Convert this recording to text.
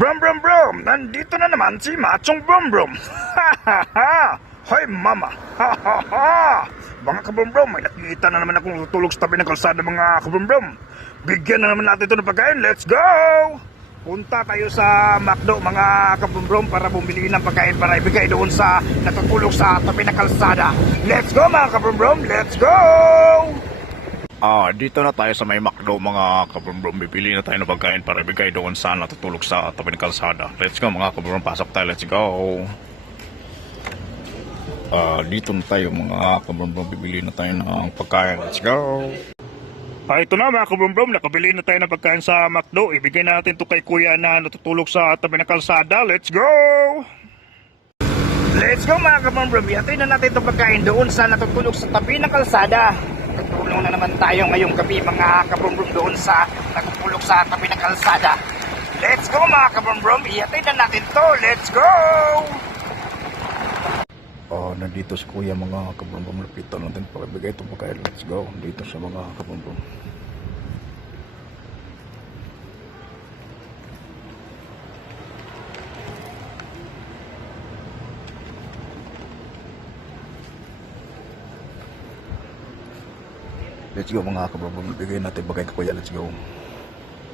Brum brum brum! Nandito na naman si Machong Brum Brum! Ha ha ha! Hoy mama! Ha ha ha! Mga kabrum brum, may nakikita na naman akong tutulog sa tabi ng kalsada mga kabrum brum. Bigyan na naman natin ito ng pagkain. Let's go! Punta tayo sa McDo mga kabrum brum para bumili ng pagkain para ibigay doon sa natutulog sa tabi ng kalsada. Let's go mga kabrum brum! Let's go! Ah, dito na tayo sa may McDo mga kabrum Bibili na tayo ng pagkain para ibigay doon sa natutulog sa tabi ng kalsada. Let's go mga kabrum pasok tayo. Let's go. Ah, dito na tayo mga kabrum Bibili na tayo ng pagkain. Let's go. Ah, ito na mga kabrum Nakabili na tayo ng pagkain sa McDo. Ibigay natin to kay kuya na natutulog sa tabi ng kalsada. Let's go. Let's go mga kabrum Ihatid na natin itong pagkain doon sa natutulog sa tabi ng kalsada. Tutulong na naman tayo ngayong gabi mga kabrum doon sa natutulog sa tabi ng kalsada. Let's go mga kabrum Ihatid na natin to. Let's go! Oh, nandito si kuya mga kabrum Lapitan natin pakibigay itong pagkain. Let's go. Dito sa mga kabrum Let's go mga kabrum Bigay natin bagay kay kuya. Let's go.